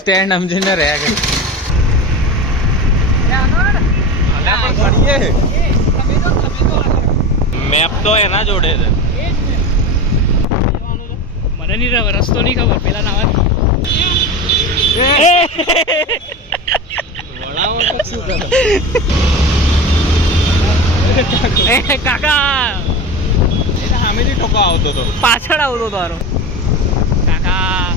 સ્ટેન્ડ સમજીને રહ્યા કે મેપ તો એના જોડે છે. મને નહીં ખબર, રસ્તો નહીં ખબર. પેલા નાવા કાકા સામેથી ઠોકો આવતો હતો, પાછળ આવતો તારો કાકા.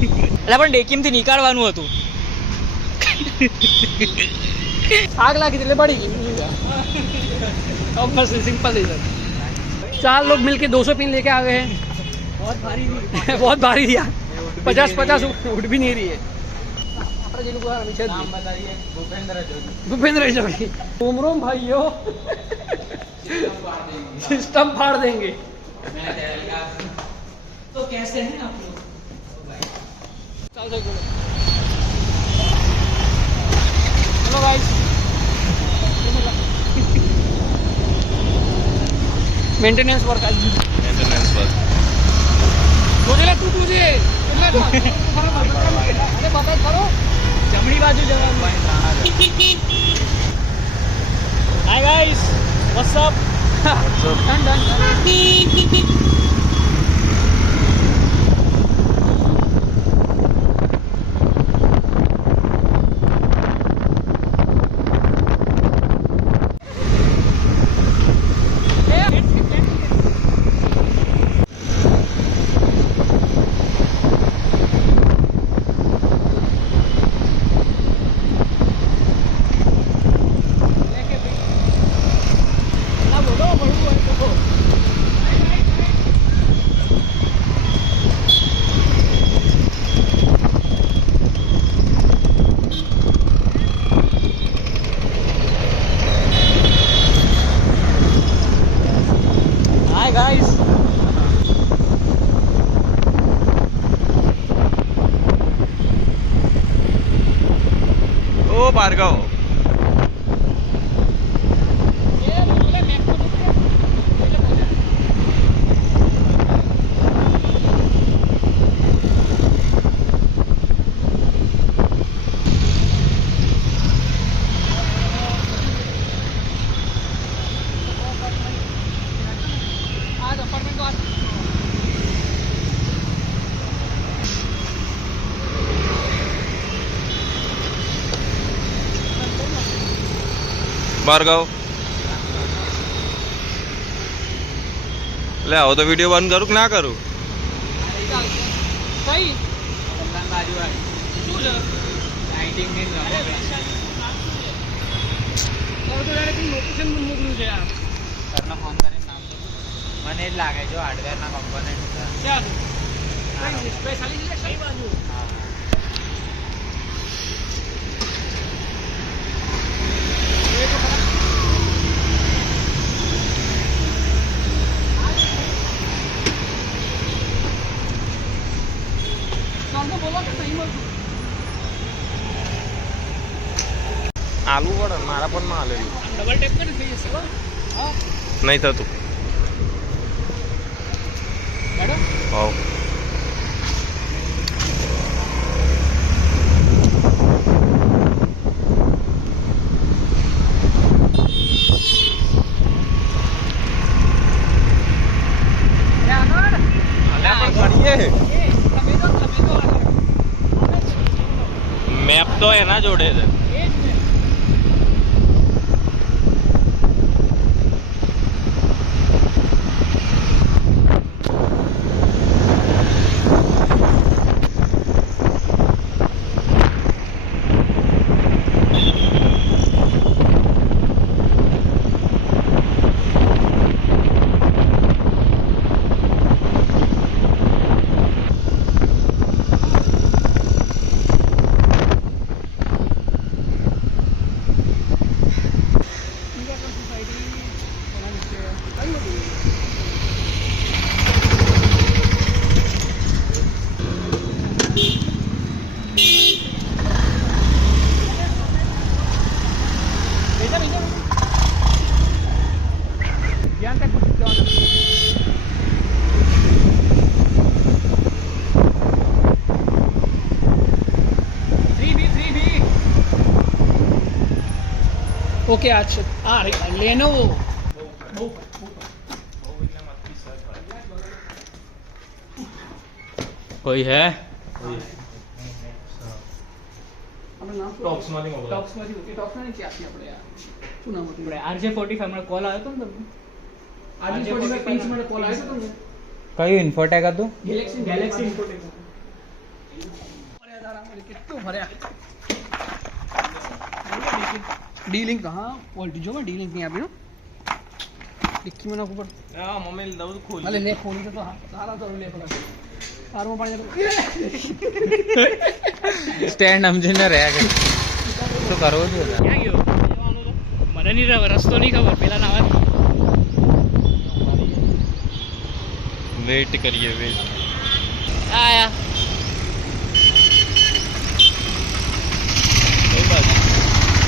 એટલે પણ ડેકીમ થી નીકાળવાનું હતું. આગ લાગી એટલે બળી ગઈ. अब बस सिंपल ही सर. 4 लोग मिलके 200 पिन लेके आ गए हैं. बहुत भारी बहुत भारी दिया. 50 उठ भी नहीं रही है. नाम बताइए. भूपेंद्र जोगी. रोम भाइयों. सिस्टम फाड़ देंगे. तो कैसे हैं आप लोग? Hello guys. मेंटेनेंस वर्क आज. મેન્ટેનન્સ પર જોજેલા તું તુજે એટલે તો અરે બતા કરો જમણી બાજુ જવાનું. Hi guys, what's up. Done. Guys ઓ ભાર્ગવ ભાર્ગવ લે આવો તો વિડીયો બંધ કરું કે ના કરું? કઈ મને જ લાગે જો હાર્ડવેર ના કમ્પોનન્ટ આલુ વડે મારા પણ માં આલેલું ડબલ ટેપ કરી થઈ જશે. નહીં થતું. મેડમ હા મેપ તો એના જોડે છે. ओके अच्छा लेनोवो કોઈ હે ટોક્સમાંથી ઓકે ટોક્સમાંથી ક્યાંથી આપણે યાર શું નામ હતું RJ45 હમણાં કોલ આવ્યો હતો ને તમને RJ45 પિન્સ માટે કોલ આવ્યો હતો તમને કયું ઇન્ફોટેક હતું ગેલેક્સી ઇન્ફોટેક કેટલું ભર્યા ડી-લિંક હા ક્વોલિટી જો ડી-લિંક નહીં આપ્યું ડિક્કી માં નાખું પર હા મમ્મી દઉં ખોલ અલે લે ખોલી તો સારા તો લે પકડ સારું પાણી સ્ટેન્ડ સમજીને રહ્યા કરે શું કરવું છું ક્યાં ગયો મને નહીં રસ્તો નહીં ખબર પેલા નાવા વેટ કરીએ વેટ આયા કઈ બાજુ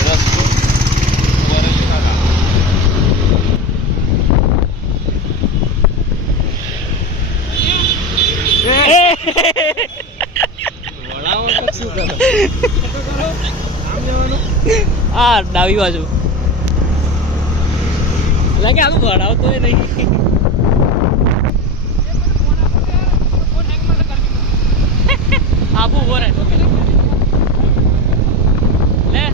રસ્તો વરલી નાકા વડાવો તો શું કરો આમ જવાનું આ ડાબી બાજુ લાગે આનું ભણાવતો નહીં આબુ ઉભો રહે લે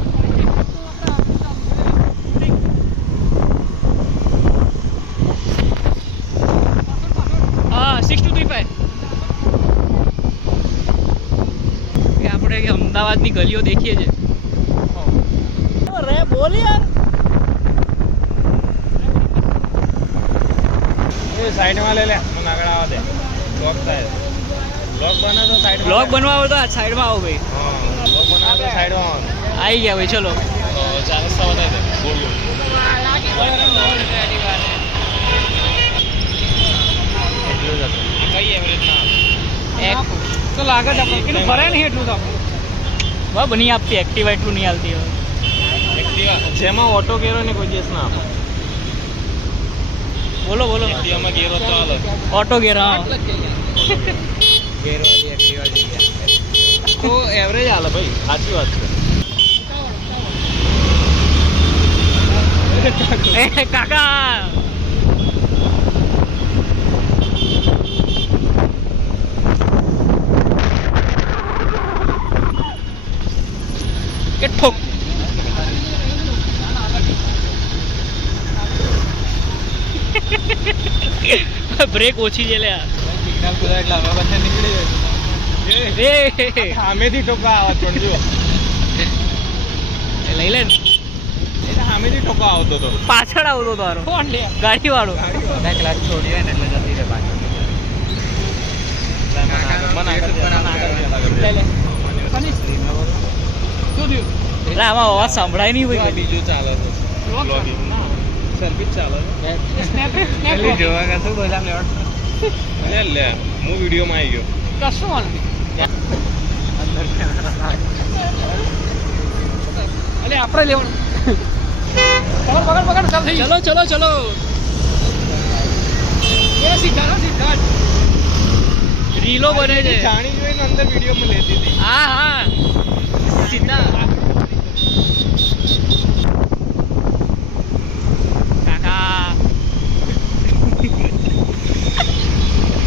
હા 6235 આપણે અમદાવાદની ગલીઓ દેખીએ છે રે બોલ યાર એ સાઈડમાં લે લે મને આગળ આવવા દે બ્લોક થાય બ્લોક બને તો સાઈડ બ્લોગ બનવા હોય તો આ સાઈડમાં આવો ભાઈ હા બ્લોક બનાવે તો સાઈડમાં આવવાનું આવી ગયા ભાઈ ચલો ચાલીસ તો બતાવી દે બોલ એટલું જ હતું કઈ એવરેજ ના એક તો લાગે છે આપણે કેટલું ફરે નહીં એટલું તો આપણે બા બની આપતી એક્ટિવા એટલું નહીં હાલતી હવે એક્ટિવા જેમાં ઓટો ગેરો ને કોઈ દિવસ ના આપો બોલો બોલો એક્ટિવામાં ગેરો તો હાલે ઓટો ગેર હા ગેર વાળી એક્ટિવા જઈએ તો એવરેજ હાલે ભાઈ સાચી વાત છે એ કાકા કે ઠોક બ્રેક ઓછી છે લે સિગ્નલ ખુલ્લા એટલે હવે બંને નીકળી જાય એ સામેથી ટોકા આવત પણ જો લઈ લે એટલે સામેથી ટોકા આવતો હતો પાછળ આવતો તારો કોણ લે ગાડી વાળો ક્લાસ છોડી હોય ને એટલે જતી રહે પાછળ લઈ લે શું થયું એટલે આમાં અવાજ સંભળાય નહીં ભાઈ બીજું ચાલે છે બ્લોગિંગ સર્વિસ ચાલે પેલી જોવા ગયા શું બધા લેવડ છે લે હું વિડીયોમાં આવી ગયો કશું વાંધો નહીં અલે આપણે લેવાનું પકડ પકડ પકડ ચાલ થઈ ચલો ચલો ચલો એ સીધા સીધા રીલો બને છે જાણી જોઈને અંદર વિડીયોમાં લેતી હતી હા હા સીધા કાકા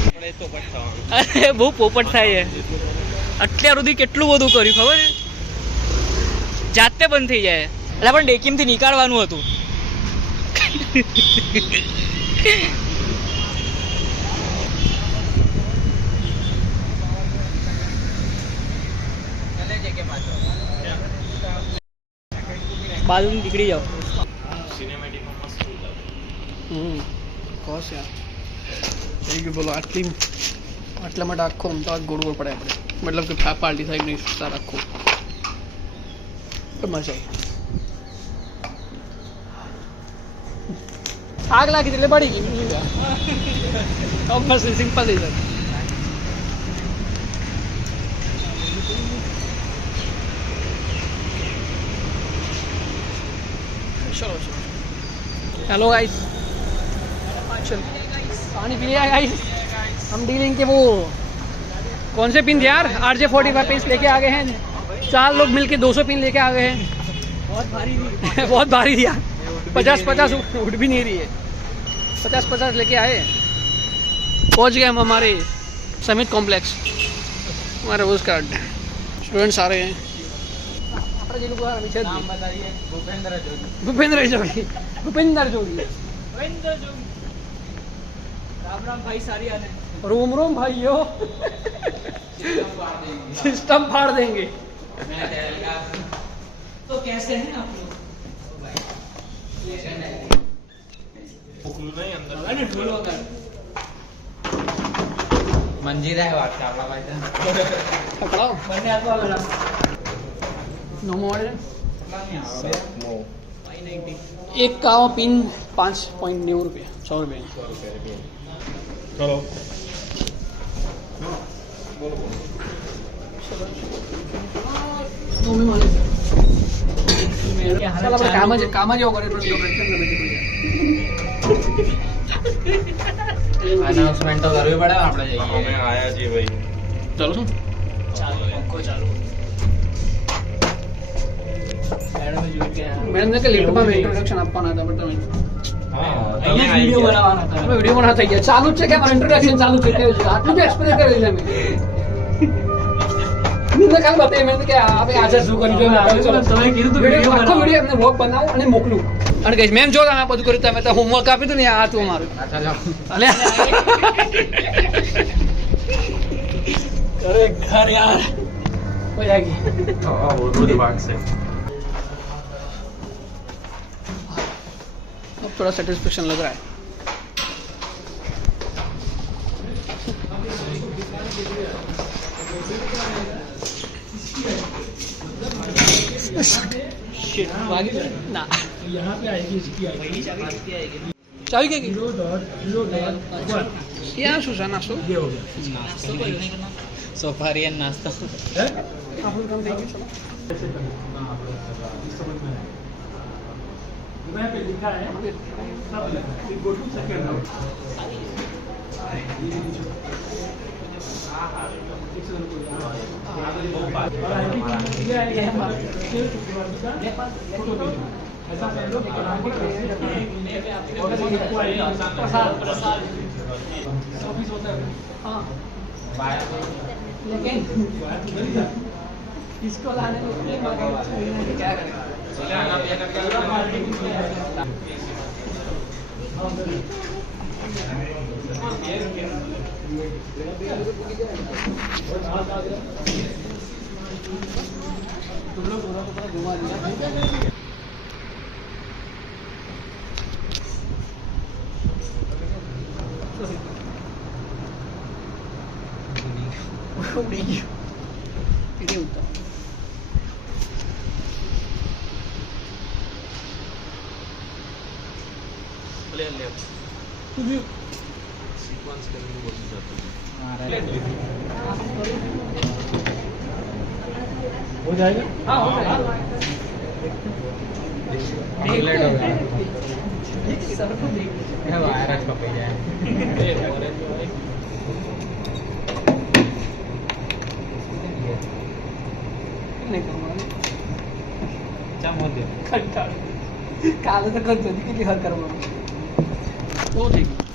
પણ એ તો પછતાવાનું અરે બહુ પોપટ થાય છે અત્યાર સુધી કેટલું બધું કર્યું ખબર છે જાતે બંધ થઈ જાય એટલે પણ ડેકીમથી નીકાળવાનું હતું બાજુની નીકળી જાઓ સિનેમેટિકમાં મસ્ત કોસ યાર થઈ ગયું બોલો આટલા માટે આખો અમદાવાદ ગોળ ગોળ પડે આપણે મતલબ કે પાર્ટી સાઈડ નહીં વિસ્તાર આખો મજા આવી આગ લાગી એટલે બળી ગઈ બસ સિમ્પલ થઈ જાય चलो हेलो गाइस चल पानी पी लिया गाइस हम डीलिंग के वो कौन से पिन थे यार RJ45 पिन लेके आ गए हैं 4 लोग मिलके 200 पिन लेके आ गए हैं बहुत भारी दिया 50-50 उठ भी नहीं रही है 50-50 लेके आए पहुंच गए हम हमारे समिट कॉम्प्लेक्स हमारे उसका स्टूडेंट्स आ रहे हैं नाम बताइए भूपेंद्र जोगी भूपेंद्र जोगी भूपेंद्र जोगी राम राम भाई सारी आने रोम रोम भाइयों सिस्टम फाड़ देंगे तो कैसे हैं आप लोग मंजीरा है व्हाट्सएप भाई पकड़ाओ बनने आता वाला नो मोर मो एक का पिन 5.90 रुपये 100 रुपये चलो કામ જ એવો કરે અનાઉન્સમેન્ટ તો કરવી પડે આપણે જઈએ અમે આયા છીએ ભાઈ ચાલો શું ચાલો પક્કો ચાલો મેડમ જોઈ કે મેડમ ને કે લેટમાં ઇન્ટ્રોડક્શન આપવાના હતા પણ હા અહીંયા વિડિયો બનાવવાના હતા તમે વિડીયો બનાવતા થઈ ગયા ચાલુ જ છે કે મારું ઇન્ટ્રોડક્શન ચાલુ છે કે આટલું જ એક્સપ્લેન કરી છે મેં ખાલી બતાવી મેં કે આપણે આજે શું કર્યું છે તમે કીધું તો વિડીયો વિડિયો આખો વિડીયો એમને વ્લોગ બનાવું અને મોકલું અને કહીશ મેમ જો તમે બધું કર્યું તમે તો હોમવર્ક આપી દઉં ને આ તું મારું અચ્છા જાઓ અને અરે ઘર યાર हो जाएगी હા वो दिमाग से अब थोड़ा सेटिस्फेक्शन लग रहा है ना यहाँ पे आएगी इसकी आएगी चाबी क्या की यहाँ શું છે નાસ્તો ये हो गया सोफारी एंड नाश्ता આપણું કામ થઈ ગયું मैं पे लिखा है गो टू सेकंड हाँ लेकिन इसको लाने में क्या करें तुम लोग पूरा तो पूरा घुमा दिया हो जाएगा हाँ हो जाएगा लेट हो गया वायर आज कप जाए नहीं करूँगा चमोद कंटाळ काल तर करतो किती हर करू तो ठीक